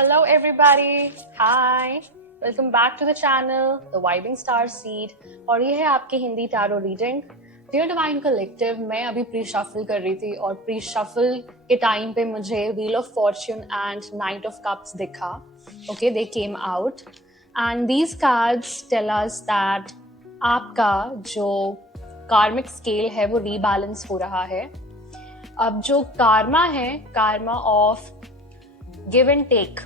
Hello everybody, hi, welcome back to the channel, The Vibing Star Seed, और ये है आपकी Hindi tarot reading. Dear divine collective, मैं अभी प्री शफल कर रही थी और प्री शफल के टाइम पे मुझे wheel of fortune and knight of cups दिखा। Okay, they came out and these cards tell us that आपका जो कार्मिक स्केल है वो रीबैलेंस हो रहा है। अब जो कार्मा है, karma of give and take,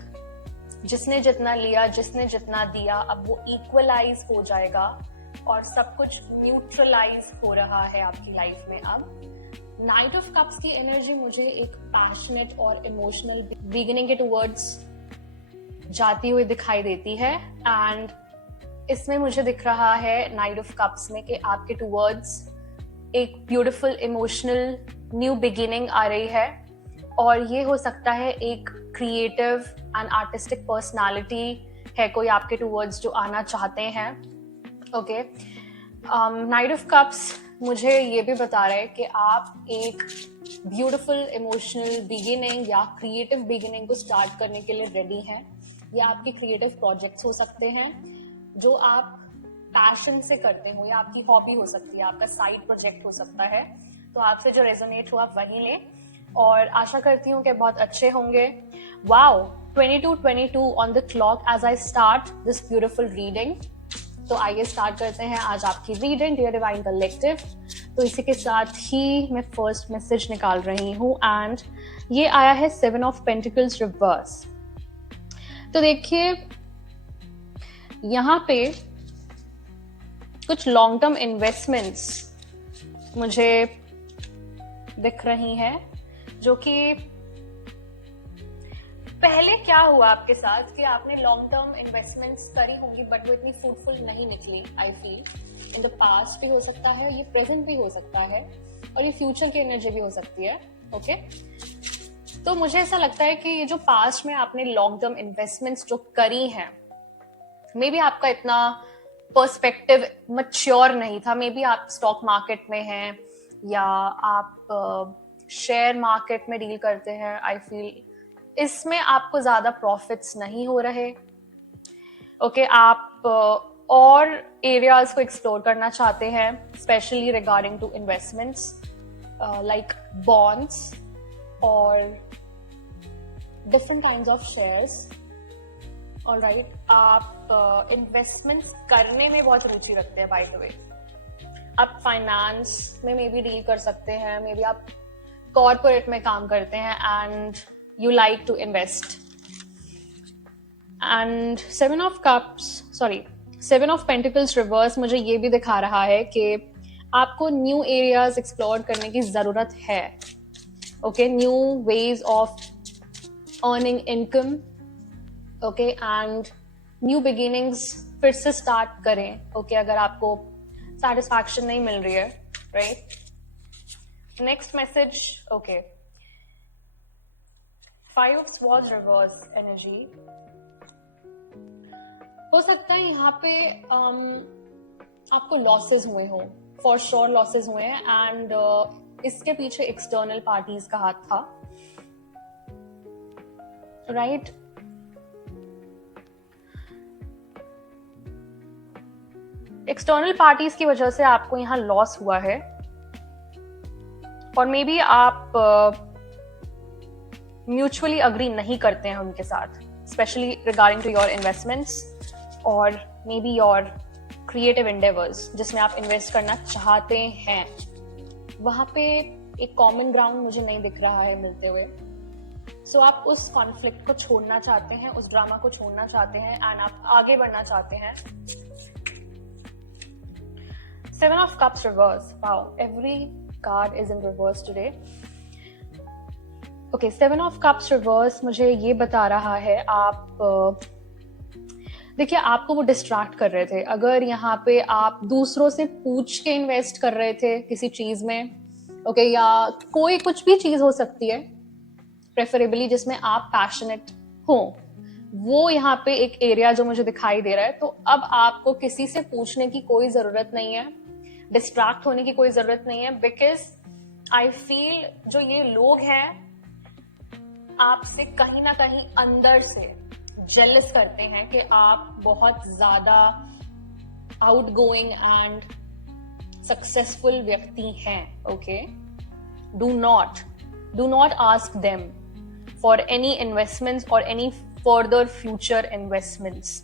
जिसने जितना लिया, जिसने जितना दिया, अब वो इक्वलाइज हो जाएगा और सब कुछ न्यूट्रलाइज हो रहा है आपकी लाइफ में। अब नाइट ऑफ कप्स की एनर्जी मुझे एक पैशनेट और इमोशनल बिगिनिंग के टुवर्ड्स जाती हुई दिखाई देती है एंड इसमें मुझे दिख रहा है नाइट ऑफ कप्स में कि आपके टुवर्ड्स एक ब्यूटीफुल इमोशनल न्यू बिगिनिंग आ रही है और ये हो सकता है एक क्रिएटिव एंड आर्टिस्टिक पर्सनालिटी है कोई आपके टुवर्ड्स जो आना चाहते हैं। ओके, नाइट ऑफ कप्स मुझे ये भी बता रहे हैं कि आप एक ब्यूटीफुल इमोशनल बिगिनिंग या क्रिएटिव बिगिनिंग को स्टार्ट करने के लिए रेडी हैं। ये आपके क्रिएटिव प्रोजेक्ट्स हो सकते हैं जो आप पैशन से करते हो या आपकी हॉबी हो सकती है, आपका साइड प्रोजेक्ट हो सकता है। तो आपसे जो रेजोनेट हो आप वही लें और आशा करती हूँ कि बहुत अच्छे होंगे। Wow, 22:22 on the clock as I start this beautiful reading. तो आइए स्टार्ट करते हैं आज आपकी रीडिंग डियर डिवाइन कलेक्टिव। तो इसी के साथ ही मैं फर्स्ट मैसेज निकाल रही हूँ एंड ये आया है 7 ऑफ पेंटिकल्स रिवर्स। तो देखिए यहाँ पे कुछ लॉन्ग टर्म इन्वेस्टमेंट्स मुझे दिख रही हैं जो कि पहले क्या हुआ आपके साथ कि आपने लॉन्ग टर्म इन्वेस्टमेंट्स करी होंगी बट वो इतनी फ्रूटफुल नहीं निकली। I feel in the past भी हो सकता है, ये प्रेजेंट भी हो सकता है और ये फ्यूचर की एनर्जी भी हो सकती है। ओके, तो मुझे ऐसा लगता है कि ये जो पास्ट में आपने लॉन्ग टर्म इन्वेस्टमेंट्स जो करी हैं, मे बी आपका इतना पर्सपेक्टिव मैच्योर नहीं था। मे बी आप स्टॉक मार्केट में हैं या आप शेयर मार्केट में डील करते हैं। आई फील इसमें आपको ज्यादा प्रॉफिट्स नहीं हो रहे। ओके, आप और एरियाज को एक्सप्लोर करना चाहते हैं specially regarding to investments like bonds और different kinds of shares. Alright, आप इन्वेस्टमेंट्स करने में बहुत रुचि रखते हैं। बाय द वे, आप फाइनेंस में मे बी डील कर सकते हैं, मे बी आप कॉर्पोरेट में काम करते हैं and you like to invest. And 7 of pentacles reverse मुझे ये भी दिखा रहा है कि आपको न्यू एरियाज एक्सप्लोर करने की जरूरत है। Okay, new ways of earning income. Okay, and new beginnings फिर से स्टार्ट करें। ओके, अगर आपको सेटिस्फैक्शन नहीं मिल रही है, right. Next message, okay, 5 of swords reverse energy. हो सकता है यहाँ पे आपको लॉसेस हुए हो, फॉर श्योर लॉसेस हुए हैं एंड इसके पीछे एक्सटर्नल पार्टीज का हाथ था, राइट। एक्सटर्नल पार्टीज की वजह से आपको यहाँ लॉस हुआ है और मे बी आप म्यूचुअली अग्री नहीं करते हैं उनके साथ, specially regarding to your investments और maybe your creative endeavours जिसमें आप इन्वेस्ट करना चाहते हैं। वहां पे एक कॉमन ग्राउंड मुझे नहीं दिख रहा है मिलते हुए। सो आप उस कॉन्फ्लिक्ट को छोड़ना चाहते हैं, उस ड्रामा को छोड़ना चाहते हैं एंड आप आगे बढ़ना चाहते हैं। 7 of Cups reverse. Wow, every card is in reverse today. Okay, 7 of Cups reverse मुझे ये बता रहा है आप देखिए आपको वो डिस्ट्रैक्ट कर रहे थे। अगर यहाँ पे आप दूसरों से पूछ के इन्वेस्ट कर रहे थे किसी चीज में, ओके, या कोई कुछ भी चीज हो सकती है प्रेफरेबली जिसमें आप पैशनेट हो, वो यहाँ पे एक एरिया जो मुझे दिखाई दे रहा है। तो अब आपको किसी से पूछने की कोई जरूरत नहीं है, डिस्ट्रैक्ट होने की कोई जरूरत नहीं है, बिकॉज आई फील जो ये लोग हैं आपसे कहीं ना कहीं अंदर से जेलस करते हैं कि आप बहुत ज्यादा आउटगोइंग एंड सक्सेसफुल व्यक्ति हैं. Okay, do not ask them for any investments और एनी फर्दर फ्यूचर इन्वेस्टमेंट्स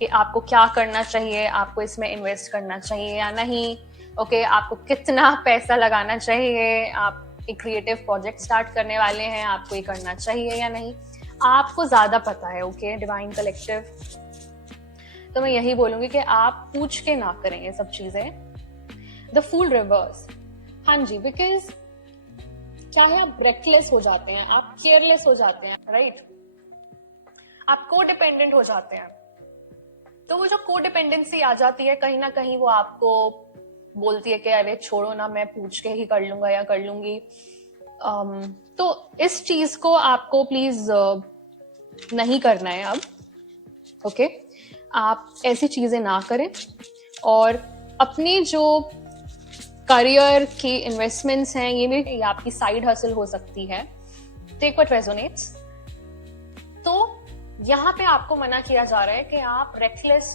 कि आपको क्या करना चाहिए, आपको इसमें इन्वेस्ट करना चाहिए या नहीं. ओके, आपको कितना पैसा लगाना चाहिए, आप एक क्रिएटिव प्रोजेक्ट स्टार्ट करने वाले हैं, आपको ये करना चाहिए या नहीं, आपको ज्यादा पता है. ओके डिवाइन कलेक्टिव, तो मैं यही बोलूंगी कि आप पूछ के ना करें ये सब चीजें. द फूल रिवर्स, हाँ जी, बिकॉज क्या है, आप रेकलेस हो जाते हैं, आप केयरलेस हो जाते हैं, राइट? आप को डिपेंडेंट हो जाते हैं. तो वो जो को डिपेंडेंसी आ जाती है, कहीं ना कहीं वो आपको बोलती है कि अरे छोड़ो ना, मैं पूछ के ही कर लूंगा या कर लूंगी. तो इस चीज को आपको प्लीज नहीं करना है अब. ओके, आप ऐसी चीजें ना करें और अपने जो करियर की इन्वेस्टमेंट्स हैं, ये भी आपकी साइड हसल हो सकती है. Take what resonates. तो यहाँ पे आपको मना किया जा रहा है कि आप रेकलेस,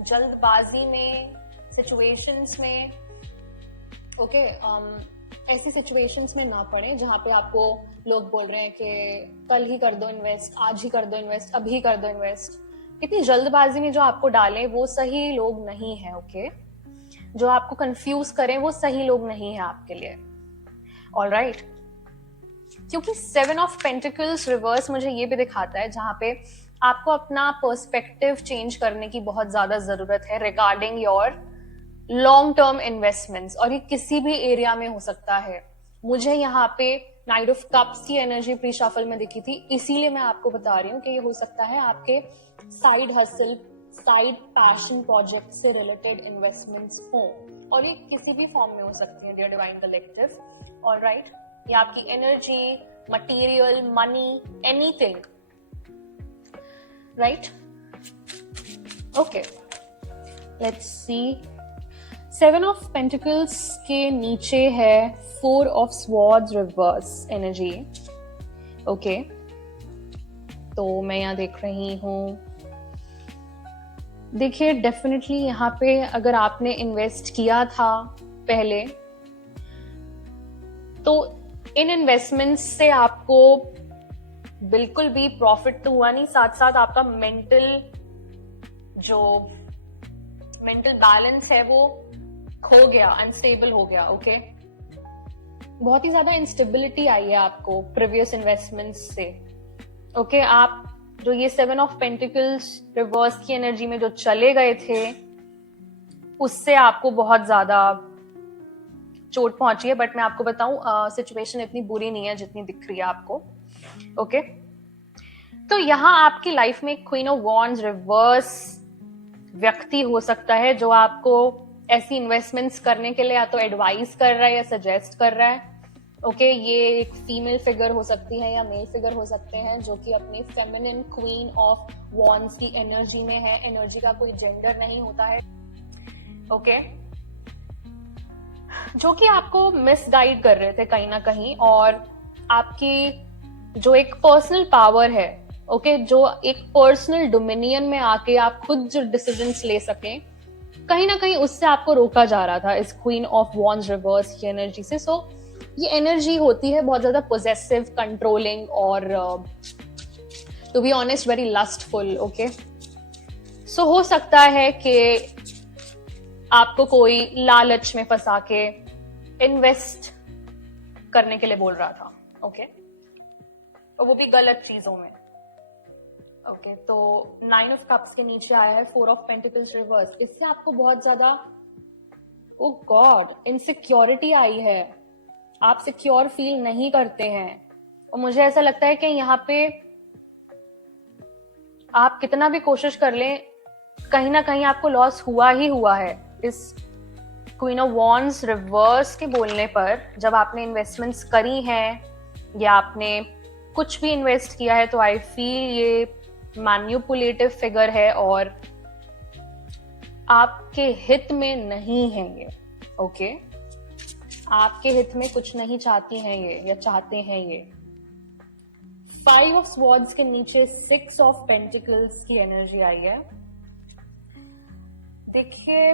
जल्दबाजी में, सिचुएशंस में, ओके, ऐसी सिचुएशंस में ना पड़े जहां पे आपको लोग बोल रहे हैं कि कल ही कर दो इन्वेस्ट, आज ही कर दो इन्वेस्ट, अभी कर दो इन्वेस्ट. इतनी जल्दबाजी में जो आपको डालें वो सही लोग नहीं है. ओके, जो आपको कंफ्यूज करें वो सही लोग नहीं है आपके लिए. ऑलराइट, क्योंकि 7 ऑफ पेंटिकल्स रिवर्स मुझे ये भी दिखाता है जहां पे आपको अपना पर्सपेक्टिव चेंज करने की बहुत ज्यादा जरूरत है regarding your long term investments, और ये किसी भी एरिया में हो सकता है. मुझे यहाँ पे नाइट ऑफ कप्स की एनर्जी प्री शफल में दिखी थी, इसीलिए मैं आपको बता रही हूँ कि ये हो सकता है आपके side hustle, side passion project से रिलेटेड इन्वेस्टमेंट्स हो, और ये किसी भी फॉर्म में हो सकती है डियर डिवाइन कलेक्टिव. ऑलराइट, ये आपकी energy, material, money, anything, right? Okay, let's see. 7 of pentacles के नीचे है 4 of swords reverse energy. Okay, तो मैं यहाँ देख रही हूँ, देखिए डेफिनेटली यहाँ पे अगर आपने इन्वेस्ट किया था पहले, तो इन इन्वेस्टमेंट्स से आपको बिल्कुल भी प्रॉफिट तो हुआ नहीं, साथ साथ आपका मेंटल बैलेंस है वो खो गया, अनस्टेबल हो गया. ओके, बहुत ही ज्यादा इंस्टेबिलिटी आई है आपको प्रीवियस इन्वेस्टमेंट्स से. ओके, आप जो ये 7 ऑफ पेंटिकल्स रिवर्स की एनर्जी में जो चले गए थे, उससे आपको बहुत ज्यादा चोट पहुंची है. बट मैं आपको बताऊं, सिचुएशन इतनी बुरी नहीं है जितनी दिख रही है आपको. ओके, तो यहाँ आपकी लाइफ में क्वीन ऑफ वॉन्ड्स रिवर्स व्यक्ति हो सकता है जो आपको ऐसी इन्वेस्टमेंट्स करने के लिए या तो एडवाइस कर रहा है या सजेस्ट कर रहा है. ओके, ये एक फीमेल फिगर हो सकती है या मेल फिगर हो सकते हैं जो कि अपनी फेमिनिन क्वीन ऑफ वॉन्ड्स की एनर्जी में है. एनर्जी का कोई जेंडर नहीं होता है. ओके, जो कि आपको मिसगाइड कर रहे थे कहीं ना कहीं, और आपकी जो एक पर्सनल पावर है, ओके, जो एक पर्सनल डोमिनियन में आके आप खुद जो डिसीजंस ले सकें, कहीं ना कहीं उससे आपको रोका जा रहा था इस क्वीन ऑफ वॉन्ड्स रिवर्स की एनर्जी से. सो ये एनर्जी होती है बहुत ज्यादा पोजेसिव, कंट्रोलिंग और to be honest very lustful. Okay, so हो सकता है कि आपको कोई लालच में फंसा के इन्वेस्ट करने के लिए बोल रहा था. ओके, और वो भी गलत चीजों में. ओके, तो 9 ऑफ कप्स के नीचे आया है 4 ऑफ पेंटिकल्स रिवर्स. इससे आपको बहुत ज्यादा, ओ गॉड, इनसिक्योरिटी आई है. आप सिक्योर फील नहीं करते हैं, और मुझे ऐसा लगता है कि यहाँ पे आप कितना भी कोशिश कर लें, कहीं ना कहीं आपको लॉस हुआ ही हुआ है. इस क्वीन ऑफ वॉन्ड्स रिवर्स के बोलने पर, जब आपने इन्वेस्टमेंट्स करी हैं या आपने कुछ भी इन्वेस्ट किया है, तो आई फील ये मैन्युपुलेटिव फिगर है और आपके हित में नहीं है ये. ओके, आपके हित में कुछ नहीं चाहती हैं ये, या चाहते हैं ये. 5 ऑफ स्वॉर्ड्स के नीचे 6 ऑफ पेंटिकल्स की एनर्जी आई है। देखिए,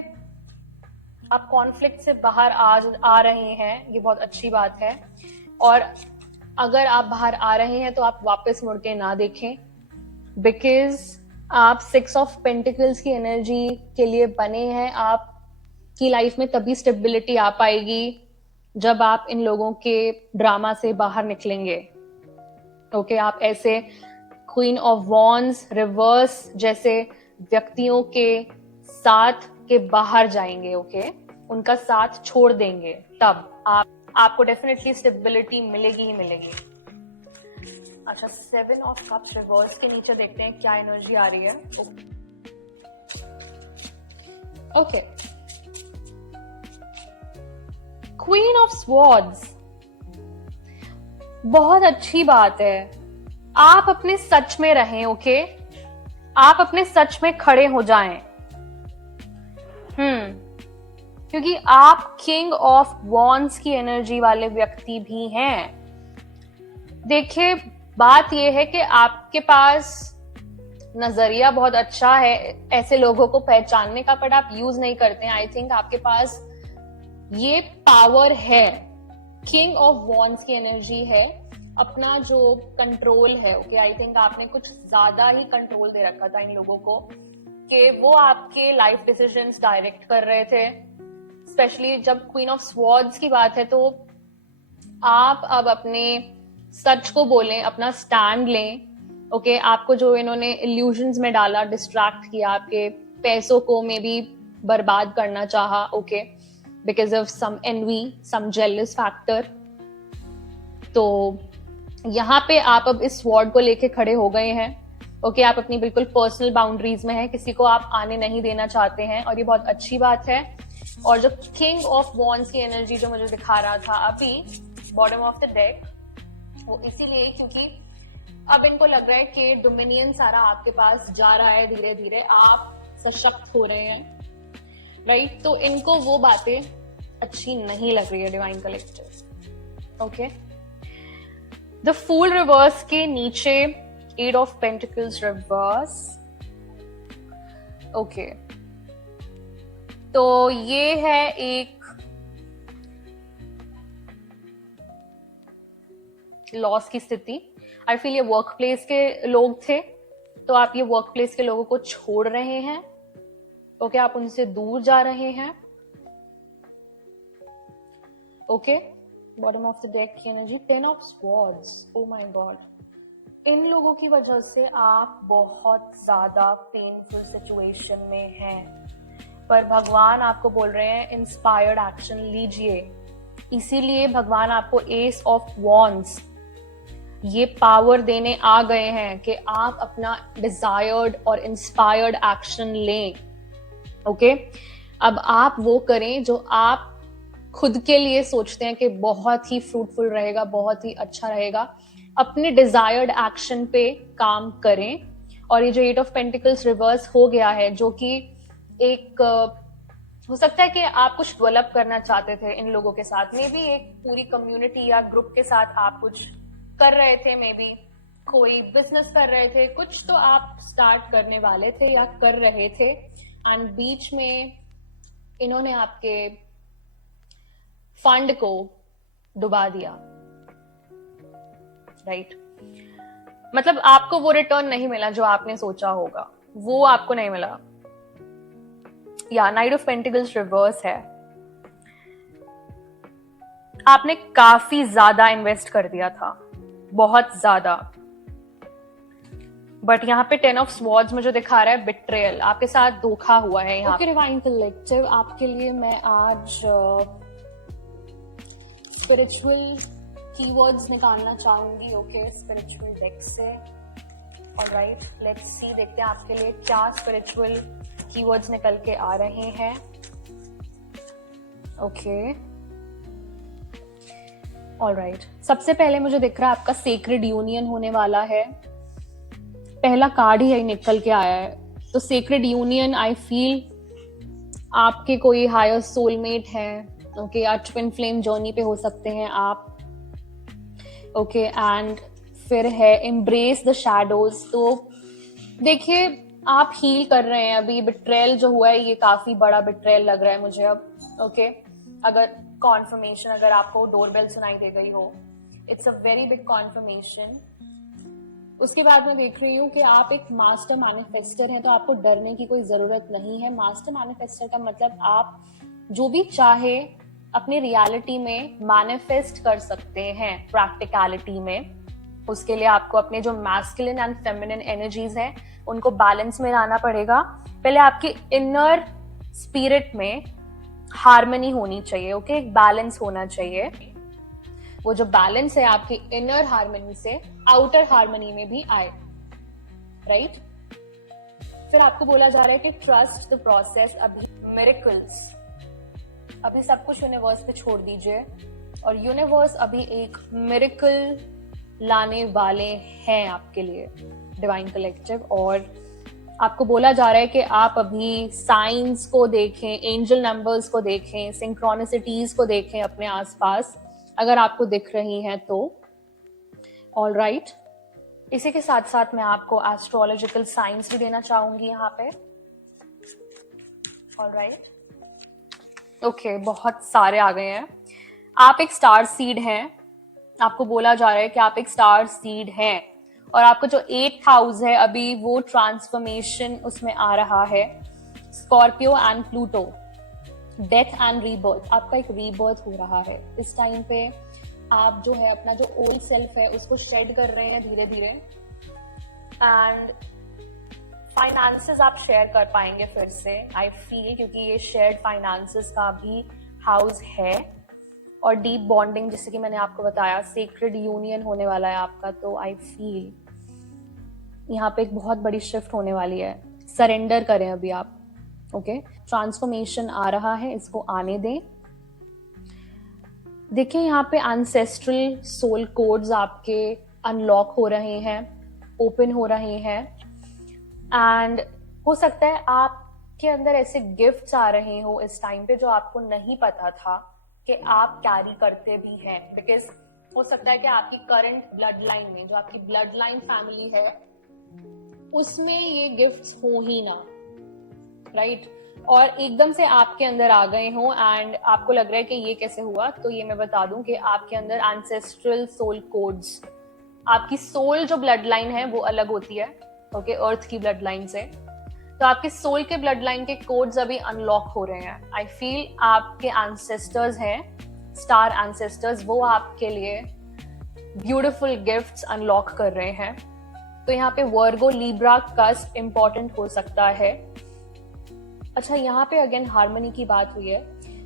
आप कॉन्फ्लिक्ट से बाहर आ रहे हैं, ये बहुत अच्छी बात है। और अगर आप बाहर आ रहे हैं तो आप वापस मुड़ के ना देखें, बिकॉज आप 6 ऑफ पेंटिकल्स की एनर्जी के लिए बने हैं। आपकी लाइफ में तभी स्टेबिलिटी आ पाएगी जब आप इन लोगों के ड्रामा से बाहर निकलेंगे। ओके, आप ऐसे क्वीन ऑफ वॉन्ड्स रिवर्स जैसे व्यक्तियों के साथ के बाहर जाएंगे। ओके, उनका साथ छोड़ देंगे, तब आपको डेफिनेटली स्टेबिलिटी मिलेगी ही मिलेगी। अच्छा, 7 ऑफ कप्स रिवर्स के नीचे देखते हैं क्या एनर्जी आ रही है। ओके, क्वीन ऑफ स्वॉर्ड्स, बहुत अच्छी बात है। आप अपने सच में रहें। ओके, आप अपने सच में खड़े हो जाएं। क्योंकि आप किंग ऑफ वॉन्ड्स की एनर्जी वाले व्यक्ति भी हैं। देखिए, बात यह है कि आपके पास नजरिया बहुत अच्छा है ऐसे लोगों को पहचानने का, बट आप यूज नहीं करते हैं। आई थिंक आपके पास ये पावर है, किंग ऑफ वॉन्ड्स की एनर्जी है, अपना जो कंट्रोल है। ओके, आई थिंक आपने कुछ ज्यादा ही कंट्रोल दे रखा था इन लोगों को कि वो आपके लाइफ डिसीजंस डायरेक्ट कर रहे थे। स्पेशली जब क्वीन ऑफ स्वॉर्ड्स की बात है तो आप अब अपने सच को बोलें, अपना स्टैंड लें। ओके, आपको जो इन्होंने इल्यूजन्स में डाला, डिस्ट्रैक्ट किया, आपके पैसों को मे बी बर्बाद करना चाहा, okay, because of some envy, some jealous factor, तो यहाँ पे आप अब इस स्वॉर्ड को लेके खड़े हो गए हैं। ओके, आप अपनी बिल्कुल पर्सनल बाउंड्रीज में हैं, किसी को आप आने नहीं देना चाहते हैं, और ये बहुत अच्छी बात है। और जो किंग ऑफ वॉन्ड्स की एनर्जी जो मुझे दिखा रहा था अभी बॉटम ऑफ द डेक, वो इसीलिए क्योंकि अब इनको लग रहा है कि डोमिनियन सारा आपके पास जा रहा है, धीरे धीरे आप सशक्त हो रहे हैं, राइट? तो इनको वो बातें अच्छी नहीं लग रही है divine collective. Okay, the fool reverse के नीचे 8 ऑफ पेंटिकल्स रिवर्स। ओके, तो ये है एक लॉस की स्थिति। आई फील ये वर्क प्लेस के लोग थे, तो आप ये वर्क प्लेस के लोगों को छोड़ रहे हैं। ओके, आप उनसे दूर जा रहे हैं। Okay, bottom of the deck की energy 10 of swords. Oh my god, इन लोगों की वजह से आप बहुत ज्यादा पेनफुल सिचुएशन में हैं, पर भगवान आपको बोल रहे हैं इंस्पायर्ड एक्शन लीजिए। इसीलिए भगवान आपको एस ऑफ वॉन्ड्स ये पावर देने आ गए हैं कि आप अपना डिजायर्ड और इंस्पायर्ड एक्शन लें। ओके, अब आप वो करें जो आप खुद के लिए सोचते हैं कि बहुत ही फ्रूटफुल रहेगा, बहुत ही अच्छा रहेगा। अपने डिजायर्ड एक्शन पे काम करें। और ये जो 8 ऑफ पेंटिकल्स रिवर्स हो गया है, जो कि एक हो सकता है कि आप कुछ डेवलप करना चाहते थे इन लोगों के साथ, मे बी एक पूरी कम्युनिटी या ग्रुप के साथ आप कुछ कर रहे थे, मे बी कोई बिजनेस कर रहे थे, कुछ तो आप स्टार्ट करने वाले थे या कर रहे थे, एंड बीच में इन्होंने आपके फंड को डुबा दिया, राइट? मतलब आपको वो रिटर्न नहीं मिला जो आपने सोचा होगा, वो आपको नहीं मिला। या नाइट ऑफ पेंटिकल्स रिवर्स है, आपने काफी ज्यादा इन्वेस्ट कर दिया था, बहुत ज्यादा, बट यहाँ पे 10 ऑफ स्वॉर्ड्स में जो दिखा रहा है बिट्रेयल, आपके साथ धोखा हुआ है यहाँ। ओके डिवाइन कलेक्टिव, आपके लिए मैं आज स्पिरिचुअल कीवर्ड्स निकालना चाहूंगी। ओके, स्पिरिचुअल डेक से। ऑलराइट, लेट्स सी, देखते हैं आपके लिए क्या स्पिरिचुअल कीवर्ड्स निकल के आ रहे हैं। ओके, ऑलराइट, सबसे पहले मुझे दिख रहा है आपका सेक्रेड यूनियन होने वाला है। पहला कार्ड ही निकल के आया है, तो सेक्रेड यूनियन, आई फील आपके कोई हायर सोलमेट है। ओके, या ट्विन फ्लेम जर्नी पे हो सकते हैं आप। ओके, एंड फिर है एम्ब्रेस द शैडोज। तो देखिए आप हील कर रहे हैं अभी। बिट्रेयल जो हुआ है ये काफी बड़ा बिट्रेयल लग रहा है मुझे अब। ओके, अगर कॉन्फर्मेशन, अगर आपको डोरबेल सुनाई दे गई हो, it's a very big conformation. उसके बाद मैं देख रही हूँ कि आप एक मास्टर मैनिफेस्टर हैं, तो आपको डरने की कोई जरूरत नहीं है। मास्टर मैनिफेस्टर का मतलब आप जो भी चाहे अपनी रियलिटी में मैनिफेस्ट कर सकते हैं प्रैक्टिकलिटी में। उसके लिए आपको अपने जो मैस्कुलिन एंड फेमिनिन एनर्जीज हैं उनको बैलेंस में लाना पड़ेगा। पहले आपकी इनर स्पिरिट में हार्मनी होनी चाहिए। ओके, एक बैलेंस होना चाहिए। वो जो बैलेंस है आपकी इनर हार्मनी से आउटर हार्मनी में भी आए, राइट? फिर आपको बोला जा रहा है कि ट्रस्ट द प्रोसेस। अभी मिरेकल्स, अभी सब कुछ यूनिवर्स पे छोड़ दीजिए और यूनिवर्स अभी एक मिरेकल लाने वाले हैं आपके लिए, डिवाइन कलेक्टिव। और आपको बोला जा रहा है कि आप अभी साइंस को देखें, एंजल नंबर्स को देखें, सिंक्रोनिसिटीज को देखें अपने आसपास, अगर आपको दिख रही हैं तो। ऑल राइट, इसी के साथ साथ मैं आपको एस्ट्रोलॉजिकल साइंस भी देना चाहूंगी यहाँ पे। ऑल राइट, ओके, बहुत सारे आ गए हैं। आप एक स्टार सीड हैं। आपको बोला जा रहा है कि आप एक स्टार सीड हैं और आपको जो 8th हाउस है अभी वो ट्रांसफॉर्मेशन उसमें आ रहा है। Scorpio and Pluto, death and rebirth. आपका एक रीबर्थ हो रहा है इस टाइम पे। आप जो है अपना जो ओल्ड सेल्फ है उसको शेड कर रहे हैं धीरे धीरे। एंड फाइनेंसेस आप शेयर कर पाएंगे फिर से, आई फील, क्योंकि ये शेयर्ड फाइनेंसेस का भी हाउस है। और डीप बॉन्डिंग, जैसे कि मैंने आपको बताया, सेक्रेड यूनियन होने वाला है आपका। तो आई फील यहाँ पे एक बहुत बड़ी शिफ्ट होने वाली है। सरेंडर करें अभी आप। ओके, ट्रांसफॉर्मेशन आ रहा है, इसको आने दें। देखिए यहाँ पे एंसेस्ट्रल सोल कोड्स आपके अनलॉक हो रहे हैं, ओपन हो रहे हैं। एंड हो सकता है आपके अंदर ऐसे गिफ्ट्स आ रहे हो इस टाइम पे जो आपको नहीं पता था कि आप कैरी करते भी हैं। बिकॉज हो सकता है कि आपकी करंट ब्लड लाइन में, जो आपकी ब्लड लाइन फैमिली है, उसमें ये गिफ्ट्स हो ही ना, राइट? और एकदम से आपके अंदर आ गए हो एंड आपको लग रहा है कि ये कैसे हुआ। तो ये मैं बता दूं कि आपके अंदर एंसेस्ट्रल सोल कोड्स, आपकी सोल जो ब्लड लाइन है वो अलग होती है, ओके, अर्थ की ब्लड लाइन से। तो आपके सोल के ब्लड लाइन के कोड्स अभी अनलॉक हो रहे हैं। आई फील आपके एंसेस्टर्स हैं, स्टार एंसेस्टर्स, वो आपके लिए ब्यूटीफुल गिफ्ट्स अनलॉक कर रहे हैं। तो यहाँ पे वर्गो लिब्रा कस्प इंपॉर्टेंट हो सकता है। अच्छा, यहाँ पे अगेन हार्मनी की बात हुई है।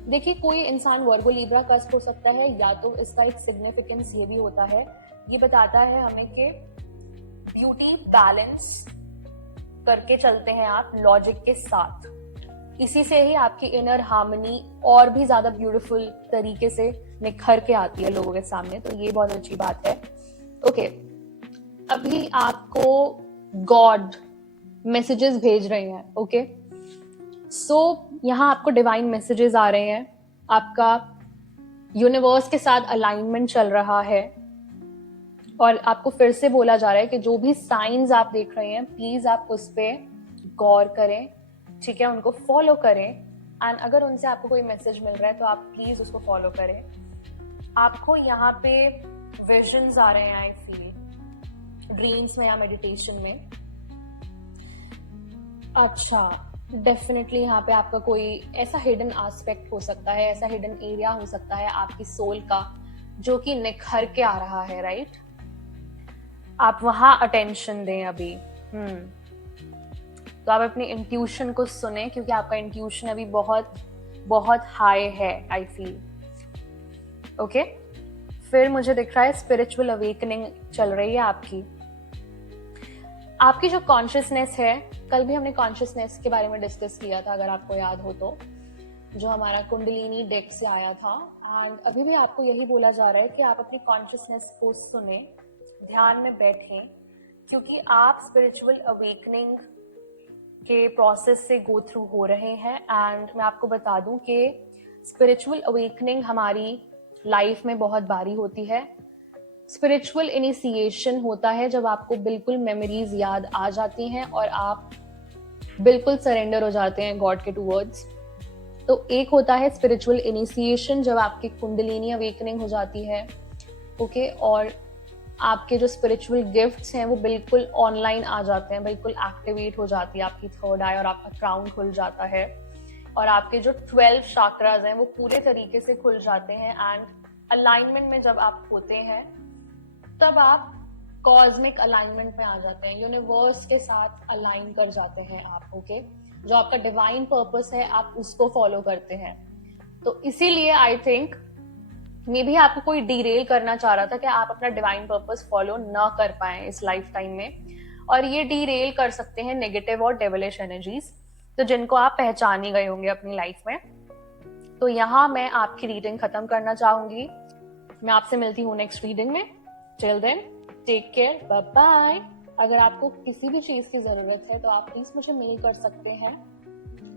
देखिए कोई इंसान वर्गो लिब्रा कस्प हो सकता है, या तो इसका एक सिग्निफिकेंस ये भी होता है, ये बताता है हमें कि ब्यूटी बैलेंस करके चलते हैं आप लॉजिक के साथ। इसी से ही आपकी इनर हार्मनी और भी ज्यादा ब्यूटीफुल तरीके से निखर के आती है लोगों के सामने। तो ये बहुत अच्छी बात है। ओके, अभी आपको गॉड मैसेजेस भेज रहे हैं। ओके, सो यहाँ आपको डिवाइन मैसेजेस आ रहे हैं, आपका यूनिवर्स के साथ अलाइनमेंट चल रहा है। और आपको फिर से बोला जा रहा है कि जो भी साइंस आप देख रहे हैं प्लीज आप उस पर गौर करें, ठीक है, उनको फॉलो करें। एंड अगर उनसे आपको कोई मैसेज मिल रहा है तो आप प्लीज उसको फॉलो करें। आपको यहाँ पे विजन्स आ रहे हैं, आई फील, ड्रीम्स में या मेडिटेशन में। अच्छा, डेफिनेटली यहाँ पे आपका कोई ऐसा हिडन एस्पेक्ट हो सकता है, ऐसा हिडन एरिया हो सकता है आपकी सोल का जो कि निखर के आ रहा है, राइट? आप वहां अटेंशन दें अभी। तो आप अपनी इंट्यूशन को सुने, क्योंकि आपका इंट्यूशन अभी बहुत बहुत हाई है, आई फील। ओके, फिर मुझे दिख रहा है स्पिरिचुअल अवेकनिंग चल रही है आपकी जो कॉन्शियसनेस है। कल भी हमने कॉन्शियसनेस के बारे में डिस्कस किया था, अगर आपको याद हो तो, जो हमारा कुंडलिनी डेक से आया था। एंड अभी भी आपको यही बोला जा रहा है कि आप अपनी कॉन्शियसनेस को सुने, ध्यान में बैठें, क्योंकि आप स्पिरिचुअल अवेकनिंग के प्रोसेस से गो थ्रू हो रहे हैं। एंड मैं आपको बता दूं कि स्पिरिचुअल अवेकनिंग हमारी लाइफ में बहुत बारी होती है। स्पिरिचुअल इनिशिएशन होता है जब आपको बिल्कुल मेमोरीज याद आ जाती हैं और आप बिल्कुल सरेंडर हो जाते हैं गॉड के टूवर्ड्स। तो एक होता है स्पिरिचुअल इनिशिएशन जब आपकी कुंडलिनी अवेकनिंग हो जाती है, ओके, और आपके जो स्पिरिचुअल गिफ्ट्स हैं वो बिल्कुल ऑनलाइन आ जाते हैं, बिल्कुल एक्टिवेट हो जाती है आपकी थर्ड आई और आपका क्राउन खुल जाता है और आपके जो 12 चाक्रास हैं वो पूरे तरीके से खुल जाते हैं। एंड अलाइनमेंट में जब आप होते हैं तब आप कॉस्मिक अलाइनमेंट में आ जाते हैं, यूनिवर्स के साथ अलाइन कर जाते हैं आप, ओके। जो आपका डिवाइन पर्पस है आप उसको फॉलो करते हैं। तो इसीलिए आई थिंक मे भी आपको कोई डीरेल करना चाह रहा था कि आप अपना डिवाइन पर्पस फॉलो ना कर पाए इस लाइफ टाइम में, और ये डीरेल कर सकते हैं नेगेटिव और डेविलिश एनर्जीज, तो जिनको आप पहचान ही गए होंगे अपनी लाइफ में। तो यहाँ मैं आपकी रीडिंग खत्म करना चाहूंगी। मैं आपसे मिलती हूँ नेक्स्ट रीडिंग में। Till then take care, bye bye. अगर आपको किसी भी चीज की जरूरत है तो आप प्लीज मुझे मेल कर सकते हैं।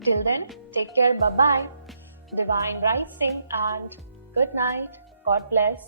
Till then take care, bye bye, divine rising and good night. God bless.